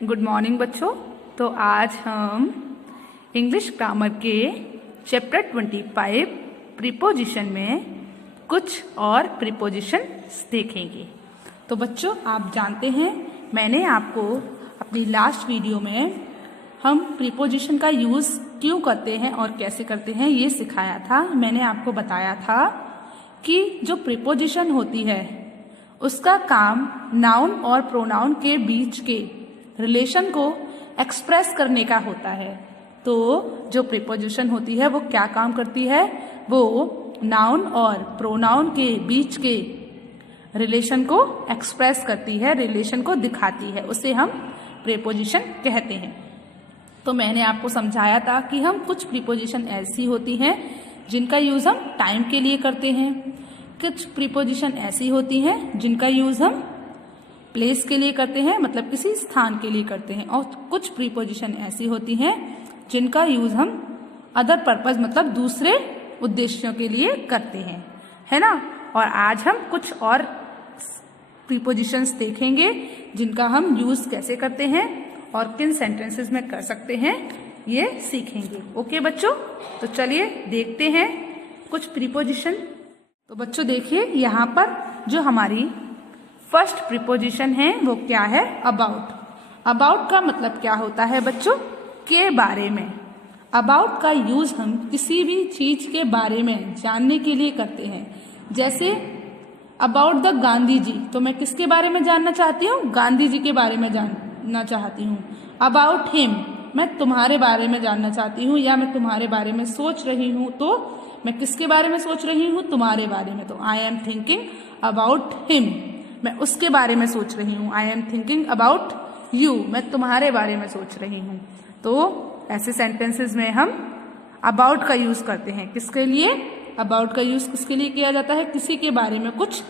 Good morning बच्चों। तो आज हम इंग्लिश ग्रामर के चैप्टर 25 प्रीपोजिशन में कुछ और प्रीपोजिशन देखेंगे। तो बच्चों, आप जानते हैं मैंने आपको अपनी लास्ट वीडियो में हम प्रीपोजिशन का यूज़ क्यों करते हैं और कैसे करते हैं ये सिखाया था। मैंने आपको बताया था कि जो प्रीपोजिशन होती है उसका काम नाउन और प्रोनाउन के बीच के रिलेशन को एक्सप्रेस करने का होता है। तो जो प्रीपोजिशन होती है वो क्या काम करती है, वो नाउन और प्रोनाउन के बीच के रिलेशन को एक्सप्रेस करती है, रिलेशन को दिखाती है, उसे हम प्रीपोजिशन कहते हैं। तो मैंने आपको समझाया था कि हम कुछ प्रीपोजिशन ऐसी होती हैं जिनका यूज़ हम टाइम के लिए करते हैं, कुछ प्रीपोजिशन ऐसी होती हैं जिनका यूज़ हम प्लेस के लिए करते हैं, मतलब किसी स्थान के लिए करते हैं, और कुछ प्रीपोजिशन ऐसी होती हैं जिनका यूज़ हम अदर पर्पस मतलब दूसरे उद्देश्यों के लिए करते हैं, है ना। और आज हम कुछ और प्रीपोजिशंस देखेंगे जिनका हम यूज़ कैसे करते हैं और किन सेंटेंसेस में कर सकते हैं, ये सीखेंगे। ओके बच्चों, तो चलिए देखते हैं कुछ प्रीपोजिशन। तो बच्चों देखिए, यहाँ पर जो हमारी फर्स्ट प्रीपोजिशन है वो क्या है, अबाउट। अबाउट का मतलब क्या होता है बच्चों, के बारे में। अबाउट का यूज हम किसी भी चीज के बारे में जानने के लिए करते हैं। जैसे अबाउट द गांधी जी, तो मैं किसके बारे में जानना चाहती हूँ, गांधी जी के बारे में जानना चाहती हूँ। अबाउट हिम, मैं तुम्हारे बारे में जानना चाहती हूँ, या मैं तुम्हारे बारे में सोच रही हूँ, तो मैं किसके बारे में सोच रही हूँ, तुम्हारे बारे में। तो I am thinking about him, मैं उसके बारे में सोच रही हूँ। I am thinking about you, मैं तुम्हारे बारे में सोच रही हूँ। तो ऐसे सेंटेंसेस में हम अबाउट का यूज करते हैं। किसके लिए अबाउट का यूज किसके लिए किया जाता है, किसी के बारे में कुछ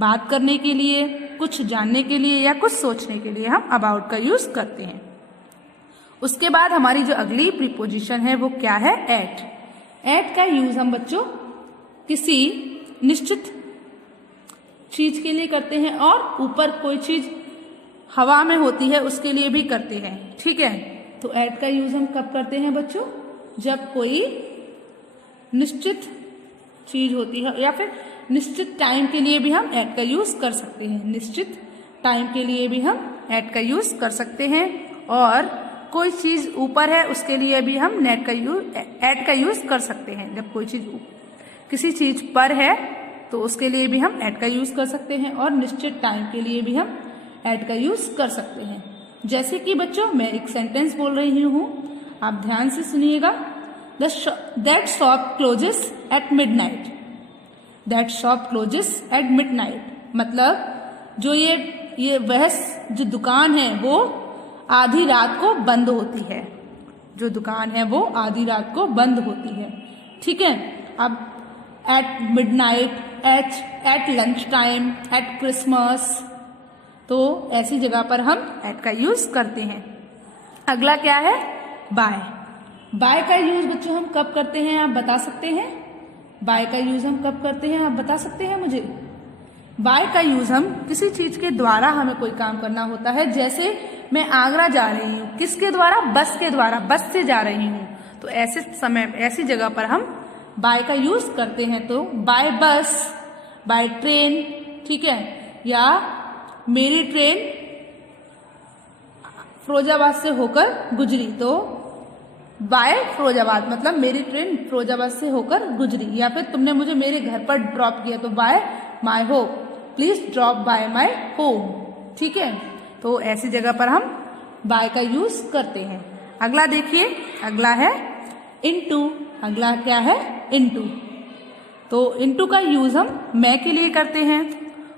बात करने के लिए, कुछ जानने के लिए या कुछ सोचने के लिए हम अबाउट का यूज करते हैं। उसके बाद हमारी जो अगली प्रीपोजिशन है वो क्या है, एट। एट का यूज हम बच्चों किसी निश्चित चीज के लिए करते हैं, और ऊपर कोई चीज हवा में होती है उसके लिए भी करते हैं, ठीक है। तो एट का यूज हम कब करते हैं बच्चों, जब कोई निश्चित चीज होती है, या फिर निश्चित टाइम के लिए भी हम एट का यूज कर सकते हैं। निश्चित टाइम के लिए भी हम एट का यूज कर सकते हैं, और कोई चीज ऊपर है उसके लिए भी हम एट का यूज कर सकते हैं। जब कोई चीज किसी चीज पर है तो उसके लिए भी हम एट का यूज कर सकते हैं, और निश्चित टाइम के लिए भी हम एट का यूज कर सकते हैं। जैसे कि बच्चों मैं एक सेंटेंस बोल रही हूँ, आप ध्यान से सुनिएगा। That shop closes at midnight. That shop closes at midnight मतलब जो ये वह जो दुकान है वो आधी रात को बंद होती है। जो दुकान है वो आधी रात को बंद होती है, ठीक है। अब at midnight, at lunch time, at Christmas, तो ऐसी जगह पर हम एट का यूज करते हैं। अगला क्या है, बाय। बाय का यूज बच्चों हम कब करते हैं, आप बता सकते हैं। बाय का यूज हम कब करते हैं, आप बता सकते हैं मुझे। बाय का यूज हम किसी चीज के द्वारा हमें कोई काम करना होता है। जैसे मैं आगरा जा रही हूँ, किसके द्वारा, बस के द्वारा, बस से जा रही हूँ। तो ऐसे समय ऐसी जगह पर हम बाय का यूज करते हैं। तो बाय बस, बाय ट्रेन, ठीक है, या मेरी ट्रेन फिरोजाबाद से होकर गुजरी, तो बाय फिरोजाबाद मतलब मेरी ट्रेन फिरोजाबाद से होकर गुजरी। या फिर तुमने मुझे मेरे घर पर ड्रॉप किया, तो by my home, please drop by my home, ठीक है। तो ऐसी जगह पर हम बाय का यूज करते हैं। अगला देखिए, अगला है इनटू। अगला क्या है, इनटू। तो इनटू का यूज हम मैं के लिए करते हैं।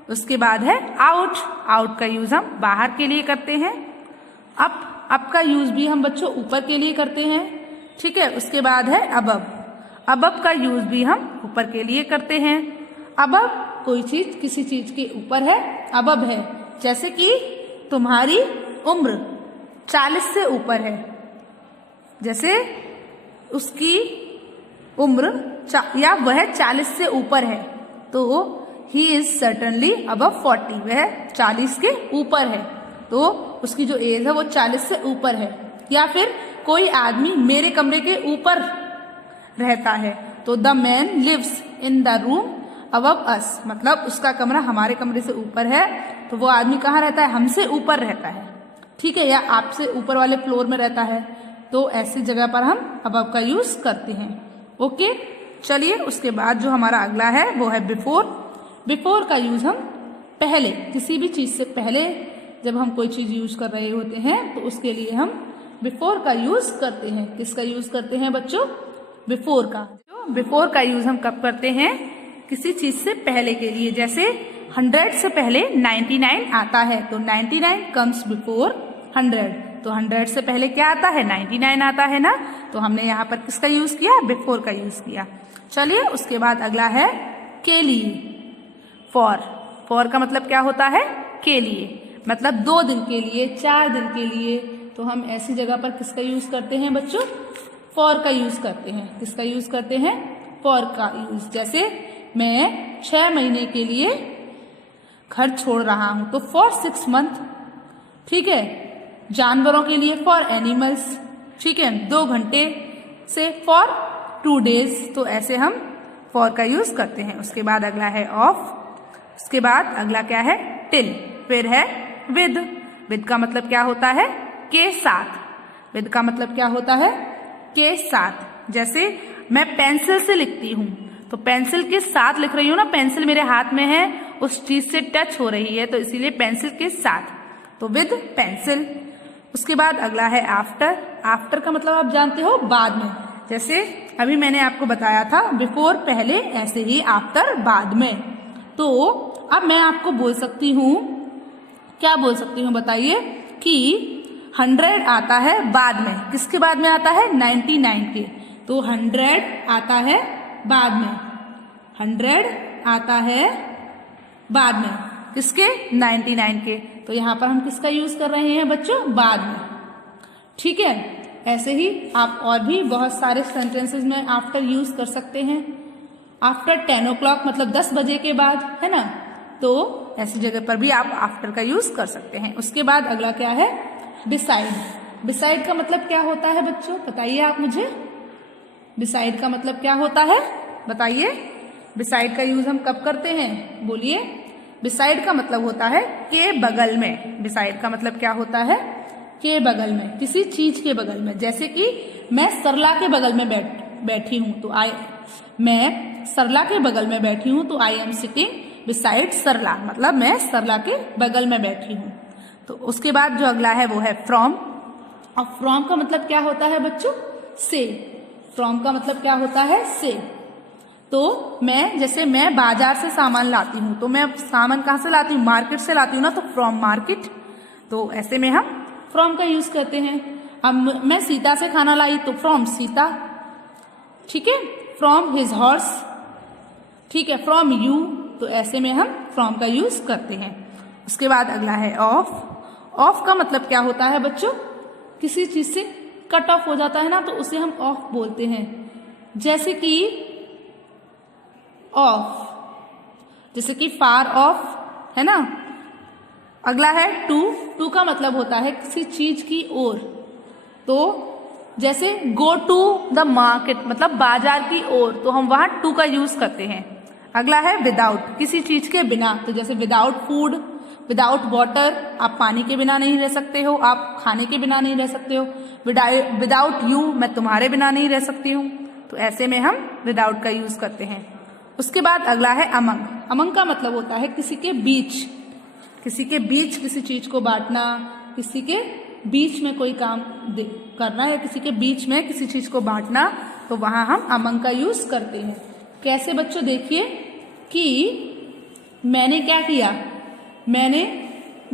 उसके बाद है आउट। आउट का यूज हम बाहर के लिए करते हैं। अप का यूज भी हम बच्चों ऊपर के लिए करते हैं, ठीक है। उसके बाद है अबव। अबव का यूज भी हम ऊपर के लिए करते हैं। अबव कोई चीज किसी चीज के ऊपर है, अबव है। जैसे कि तुम्हारी उम्र 40 से ऊपर है, जैसे उसकी उम्र या वह 40 से ऊपर है, तो ही इज सर्टनली अबव 40, वह 40 के ऊपर है। तो उसकी जो एज है वो 40 से ऊपर है, या फिर कोई आदमी मेरे कमरे के ऊपर रहता है, तो the man lives in the room above us, मतलब उसका कमरा हमारे कमरे से ऊपर है, तो वो आदमी कहाँ रहता है, हमसे ऊपर रहता है, ठीक है, या आपसे ऊपर वाले फ्लोर में रहता है, तो ऐसी जगह पर हम अबव का यूज करते हैं। ओके, चलिए उसके बाद जो हमारा अगला है वो है बिफोर। बिफोर का यूज हम पहले, किसी भी चीज से पहले जब हम कोई चीज यूज कर रहे होते हैं तो उसके लिए हम बिफोर का यूज करते हैं। किसका यूज करते हैं बच्चों, बिफोर का। बिफोर का यूज हम कब करते हैं, किसी चीज से पहले के लिए, जैसे 100 से पहले 99 आता है तो 99 कम्स बिफोर 100, तो 100 से पहले क्या आता है, 99 आता है ना, तो हमने यहाँ पर किसका यूज किया, बिफोर का यूज किया। चलिए उसके बाद अगला है के लिए। फॉर का मतलब क्या होता है, के लिए, मतलब 2 दिन के लिए, 4 दिन के लिए, तो हम ऐसी जगह पर किसका यूज करते हैं बच्चों, फॉर का यूज करते हैं। किसका यूज करते हैं, फॉर का यूज। जैसे मैं 6 महीने के लिए घर छोड़ रहा हूं तो फॉर 6 मंथ, ठीक है। जानवरों के लिए फॉर एनिमल्स, ठीक है, 2 घंटे से फॉर 2 डेज, तो ऐसे हम फॉर का यूज करते हैं। उसके बाद अगला है ऑफ, उसके बाद अगला क्या है, टिल, फिर है विद। विद का मतलब क्या होता है, के साथ। विद का मतलब क्या होता है, के साथ। जैसे मैं पेंसिल से लिखती हूँ तो पेंसिल के साथ लिख रही हूँ ना, पेंसिल मेरे हाथ में है, उस चीज से टच हो रही है, तो इसीलिए पेंसिल के साथ, तो विद पेंसिल। उसके बाद अगला है आफ्टर। आफ्टर का मतलब आप जानते हो, बाद में। जैसे अभी मैंने आपको बताया था बिफोर पहले, ऐसे ही आफ्टर बाद में। तो अब मैं आपको बोल सकती हूँ, क्या बोल सकती हूँ बताइए, कि 100 आता है बाद में, किसके बाद में आता है, 99 के, तो 100 आता है बाद में, 100 आता है बाद में, किसके, 99 के, तो यहाँ पर हम किसका यूज कर रहे हैं बच्चों, बाद में, ठीक है। ऐसे ही आप और भी बहुत सारे सेंटेंसेस में आफ्टर यूज कर सकते हैं। आफ्टर 10 o'clock मतलब 10 बजे के बाद, है ना, तो ऐसी जगह पर भी आप आफ्टर का यूज कर सकते हैं। उसके बाद अगला क्या है, बिसाइड। बिसाइड का मतलब क्या होता है बच्चों, बताइए आप मुझे, बिसाइड का मतलब क्या होता है, बताइए। बिसाइड का यूज हम कब करते हैं, बोलिए। बिसाइड का मतलब होता है के बगल में। बिसाइड का मतलब क्या होता है, के बगल में, किसी चीज के बगल में। जैसे कि मैं सरला के बगल में बैठी हूं तो मैं सरला के बगल में बैठी हूं तो आई एम सिटिंग बिसाइड सरला, मतलब मैं सरला के बगल में बैठी हूं। तो उसके बाद जो अगला है वो है फ्रॉम। और फ्रॉम का मतलब क्या होता है बच्चों, से। फ्रॉम का मतलब क्या होता है, से। तो मैं, जैसे मैं बाजार से सामान लाती हूँ, तो मैं सामान कहाँ से लाती हूँ, मार्केट से लाती हूँ ना, तो फ्रॉम मार्केट, तो ऐसे में हम फ्रॉम का यूज करते हैं। अब मैं सीता से खाना लाई तो फ्रॉम सीता, ठीक है, फ्रॉम हिज हॉर्स, ठीक है, फ्रॉम यू, तो ऐसे में हम फ्रॉम का यूज करते हैं। उसके बाद अगला है ऑफ। ऑफ का मतलब क्या होता है बच्चों, किसी चीज से कट ऑफ हो जाता है ना, तो उसे हम ऑफ बोलते हैं। जैसे कि ऑफ, जैसे कि फार ऑफ, है ना। अगला है टू। टू का मतलब होता है किसी चीज की ओर, तो जैसे गो टू द मार्केट मतलब बाजार की ओर, तो हम वहां टू का यूज करते हैं। अगला है विदाउट, किसी चीज के बिना, तो जैसे विदाउट फूड, विदाउट वाटर, आप पानी के बिना नहीं रह सकते हो, आप खाने के बिना नहीं रह सकते हो। विदाउट यू, मैं तुम्हारे बिना नहीं रह सकती हूँ, तो ऐसे में हम विदाउट का यूज करते हैं। उसके बाद अगला है अमंग। अमंग का मतलब होता है किसी के बीच, किसी के बीच किसी चीज को बांटना, किसी के बीच में कोई काम करना, या किसी के बीच में किसी चीज को बांटना, तो वहां हम अमंग का यूज करते हैं। कैसे बच्चों, देखिए कि मैंने क्या किया, मैंने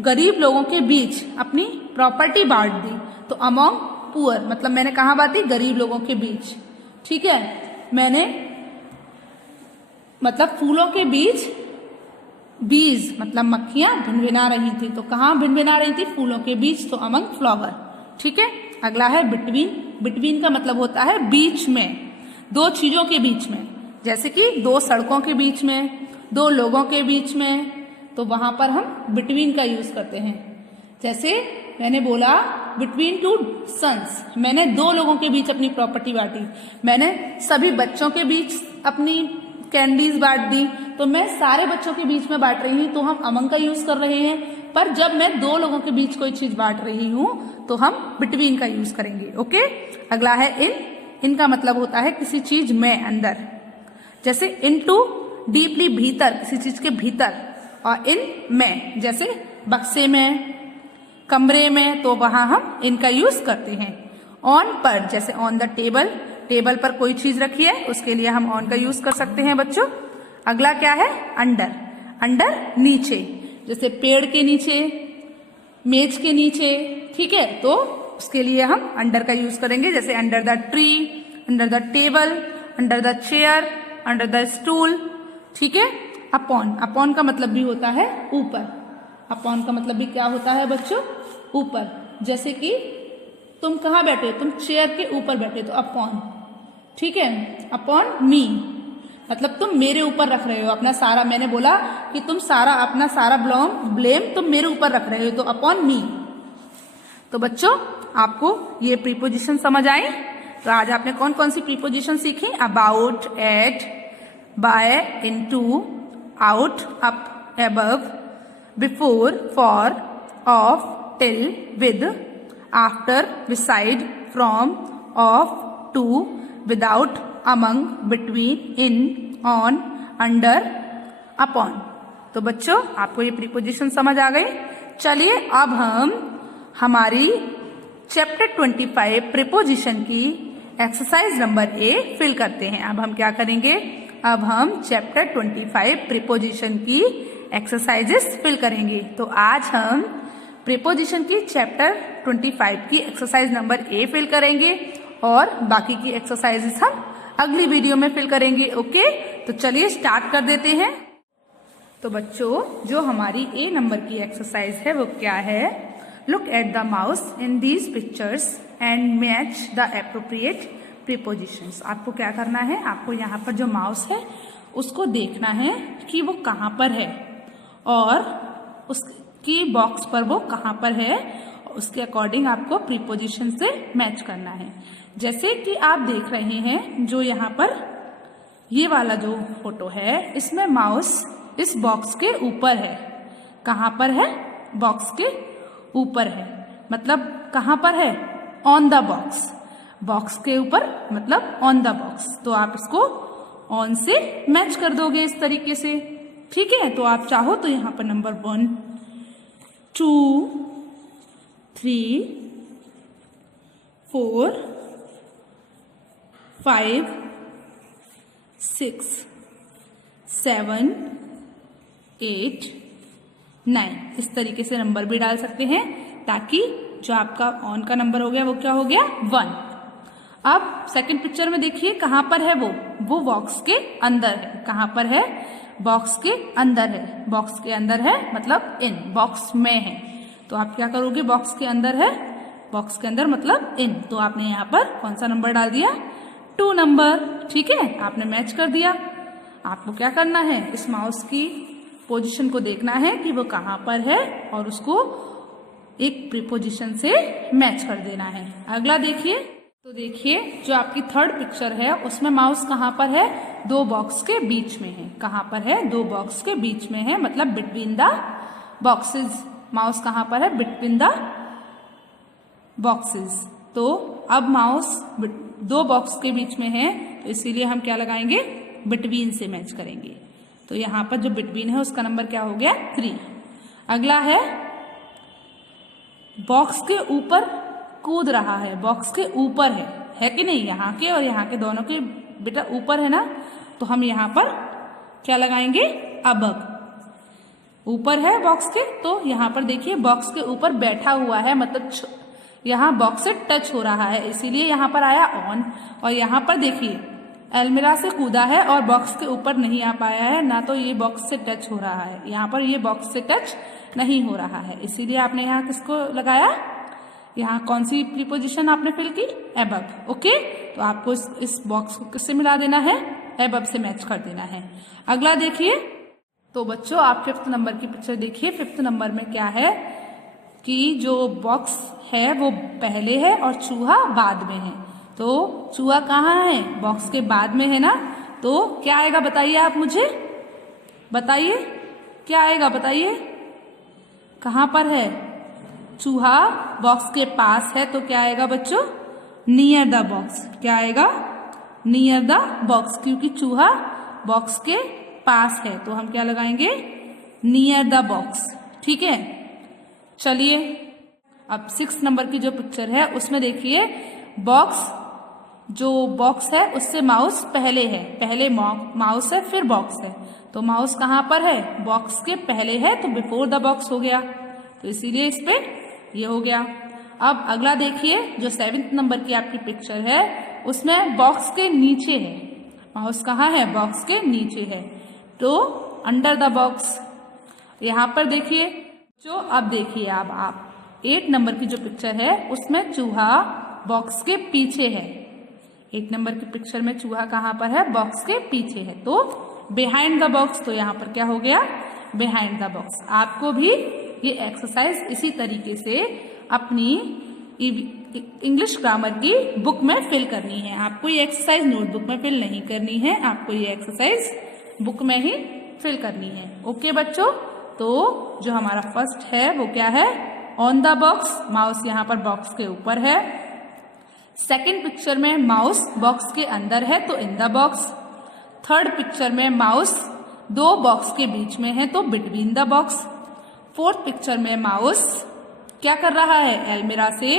गरीब लोगों के बीच अपनी प्रॉपर्टी बांट दी, तो अमंग पुअर मतलब मैंने कहाँ बांटी, गरीब लोगों के बीच, ठीक है। मैंने मतलब फूलों के बीच बीज मतलब मक्खियां भिनभिना रही थी, तो कहाँ भिनभिना रही थी, फूलों के बीच, तो अमंग फ्लावर, ठीक है। अगला है बिटवीन। बिटवीन का मतलब होता है बीच में, दो चीजों के बीच में, जैसे कि 2 सड़कों के बीच में, 2 लोगों के बीच में, तो वहां पर हम बिटवीन का यूज करते हैं। जैसे मैंने बोला बिटवीन टू सन्स, मैंने दो लोगों के बीच अपनी प्रॉपर्टी बांटी, मैंने सभी बच्चों के बीच अपनी कैंडीज बांट दी, तो मैं सारे बच्चों के बीच में बांट रही हूँ तो हम अमंग का यूज कर रहे हैं। पर जब मैं दो लोगों के बीच कोई चीज बांट रही हूँ तो हम बिटवीन का यूज करेंगे। ओके, अगला है इन का मतलब होता है किसी चीज में, अंदर, जैसे इनटू डीपली, भीतर, किसी चीज के भीतर, और इन में जैसे बक्से में, कमरे में, तो वहां हम इनका यूज करते हैं। ऑन पर, जैसे ऑन द टेबल, टेबल पर कोई चीज रखी है उसके लिए हम ऑन का यूज कर सकते हैं बच्चों। अगला क्या है, अंडर, अंडर नीचे, जैसे पेड़ के नीचे, मेज के नीचे, ठीक है, तो उसके लिए हम अंडर का यूज करेंगे, जैसे under the tree, under the table, under the chair, under the stool, ठीक है। अपॉन, अपॉन का मतलब भी होता है ऊपर, अपॉन का मतलब भी क्या होता है बच्चों, ऊपर, जैसे कि तुम कहाँ बैठे हो, तुम चेयर के ऊपर बैठे हो तो अपॉन, ठीक है। अपॉन मी मतलब तुम मेरे ऊपर रख रहे हो अपना सारा, मैंने बोला कि तुम सारा अपना सारा ब्लेम तुम मेरे ऊपर रख रहे हो तो अपॉन मी। तो बच्चों आपको ये प्रीपोजिशन समझ आई। तो आज आपने कौन कौन सी प्रीपोजिशन सीखी, about, at, by, into, out, up, above, before, for, of, till, with, after, beside, from, of, to, without, among, between, in, on, under, upon. तो बच्चों आपको ये प्रीपोजिशन समझ आ गई। चलिए अब हम हमारी चैप्टर 25 प्रीपोजिशन की एक्सरसाइज नंबर ए फिल करते हैं। अब हम क्या करेंगे, अब हम चैप्टर 25 प्रीपोजिशन की एक्सरसाइजेस फिल करेंगे। तो आज हम प्रीपोजिशन की चैप्टर 25 की एक्सरसाइज नंबर ए फिल करेंगे और बाकी की एक्सरसाइजेस हम अगली वीडियो में फिल करेंगे। ओके, तो चलिए स्टार्ट कर देते हैं। तो बच्चों जो हमारी ए नंबर की एक्सरसाइज है वो क्या है, look at the mouse in these pictures and match the appropriate prepositions. आपको क्या करना है, आपको यहाँ पर जो माउस है उसको देखना है कि वो कहाँ पर है और उसकी बॉक्स पर वो कहाँ पर है, उसके अकॉर्डिंग आपको प्रीपोजिशन से मैच करना है। जैसे कि आप देख रहे हैं जो यहाँ पर ये वाला जो फोटो है इसमें माउस इस बॉक्स के ऊपर है। कहाँ पर है, बॉक्स के ऊपर है, मतलब कहाँ पर है, ऑन द बॉक्स, बॉक्स के ऊपर मतलब ऑन द बॉक्स। तो आप इसको ऑन से मैच कर दोगे इस तरीके से, ठीक है। तो आप चाहो तो यहाँ पर नंबर 1, 2, 3, 4, 5, 6, 7, 8, 9 इस तरीके से नंबर भी डाल सकते हैं ताकि जो आपका ऑन का नंबर हो गया वो क्या हो गया, 1। अब सेकंड पिक्चर में देखिए कहाँ पर है वो बॉक्स के अंदर है। कहाँ पर है, बॉक्स के अंदर है, बॉक्स के अंदर है मतलब इन, बॉक्स में है। तो आप क्या करोगे, बॉक्स के अंदर है, बॉक्स के अंदर मतलब इन, तो आपने यहाँ पर कौन सा नंबर डाल दिया, 2 नंबर, ठीक है, आपने मैच कर दिया। आपको क्या करना है, इस माउस की पोजीशन को देखना है कि वो कहाँ पर है और उसको एक प्रीपोजिशन से मैच कर देना है। अगला देखिए, तो देखिए जो आपकी थर्ड पिक्चर है उसमें माउस कहाँ पर है, 2 बॉक्स के बीच में है। कहाँ पर है, 2 बॉक्स के बीच में है, मतलब बिटवीन द बॉक्सेस। माउस कहाँ पर है, बिटवीन द बॉक्सेस। तो अब माउस 2 बॉक्स के बीच में है तो इसीलिए हम क्या लगाएंगे, बिटवीन से मैच करेंगे। तो यहाँ पर जो बिटवीन है उसका नंबर क्या हो गया, 3। अगला है बॉक्स के ऊपर कूद रहा है, बॉक्स के ऊपर है कि नहीं, यहाँ के और यहाँ के दोनों के बेटा ऊपर है ना, तो हम यहाँ पर क्या लगाएंगे, अबव। ऊपर है बॉक्स के, तो यहाँ पर देखिए बॉक्स के ऊपर बैठा हुआ है, मतलब यहाँ बॉक्स से टच हो रहा है, इसीलिए यहाँ पर आया ऑन। और यहाँ पर देखिए अलमीरा से कूदा है और बॉक्स के ऊपर नहीं आ पाया है, ना तो ये बॉक्स से टच हो रहा है, यहाँ पर ये बॉक्स से टच नहीं हो रहा है, इसीलिए आपने यहाँ किसको लगाया, यहाँ कौन सी प्रीपोजिशन आपने फिल की, अबव। ओके, तो आपको इस बॉक्स को किससे मिला देना है, अबव से मैच कर देना है। अगला देखिए, तो बच्चों आप 5th नंबर की पिक्चर देखिए। 5th नंबर में क्या है, कि जो बॉक्स है वो पहले है और चूहा बाद में है। तो चूहा कहाँ है? बॉक्स के बाद में है ना। तो क्या आएगा बताइए, आप मुझे बताइए क्या आएगा, बताइए कहाँ पर है? चूहा बॉक्स के पास है, तो क्या आएगा बच्चों? Near the box. क्या आएगा? नियर द बॉक्स, क्योंकि चूहा बॉक्स के पास है, तो हम क्या लगाएंगे? Near the box. ठीक है, चलिए अब 6 नंबर की जो पिक्चर है उसमें देखिए, बॉक्स, जो बॉक्स है उससे माउस पहले है, पहले माउस है फिर बॉक्स है। तो माउस कहाँ पर है? बॉक्स के पहले है, तो बिफोर द बॉक्स हो गया, तो इसीलिए इस पे ये हो गया। अब अगला देखिए, जो 7 नंबर की आपकी पिक्चर है उसमें बॉक्स के नीचे है, माउस कहाँ है? बॉक्स के नीचे है, तो अंडर द बॉक्स। यहाँ पर देखिए, जो अब देखिए अब आप 8 नंबर की जो पिक्चर है उसमें चूहा बॉक्स के पीछे है। 8 नंबर की पिक्चर में चूहा कहाँ पर है? बॉक्स के पीछे है, तो बिहाइंड द बॉक्स। तो यहाँ पर क्या हो गया? Behind the box. आपको भी ये एक्सरसाइज इसी तरीके से अपनी इंग्लिश ग्रामर की बुक में फिल करनी है। आपको ये एक्सरसाइज नोटबुक में फिल नहीं करनी है, आपको ये एक्सरसाइज बुक में ही फिल करनी है। ओके बच्चों, तो जो हमारा फर्स्ट है वो क्या है? ऑन द बॉक्स, माउस यहाँ पर बॉक्स के ऊपर है। सेकंड पिक्चर में माउस बॉक्स के अंदर है, तो in the box. Third picture में माउस दो बॉक्स के बीच में है, तो between the box. Fourth picture में माउस क्या कर रहा है? एलमिरा से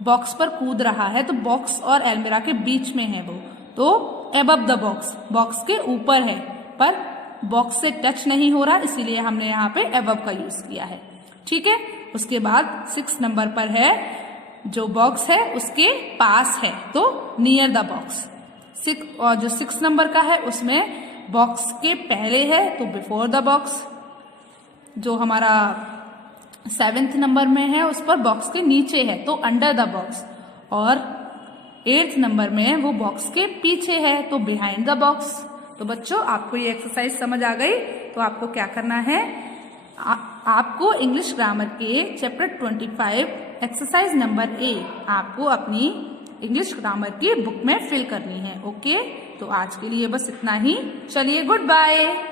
बॉक्स पर कूद रहा है, तो बॉक्स और एलमिरा के बीच में है वो, तो अबव द बॉक्स, बॉक्स के ऊपर है, पर बॉक्स से टच नहीं हो रहा, इसीलिए हमने यहाँ पे अबव का यूज किया है। ठीक है, उसके बाद 6 नंबर पर है, जो बॉक्स है उसके पास है, तो नियर द बॉक्स। और जो 6 नंबर का है उसमें बॉक्स के पहले है, तो बिफोर द बॉक्स। जो हमारा 7th नंबर में है उस पर बॉक्स के नीचे है, तो अंडर द बॉक्स। और 8th नंबर में वो बॉक्स के पीछे है, तो बिहाइंड द बॉक्स। तो बच्चों, आपको ये एक्सरसाइज समझ आ गई, तो आपको क्या करना है? आपको इंग्लिश ग्रामर के चैप्टर 25 एक्सरसाइज नंबर A आपको अपनी इंग्लिश ग्रामर की बुक में फिल करनी है। ओके, तो आज के लिए बस इतना ही। चलिए, गुड बाय।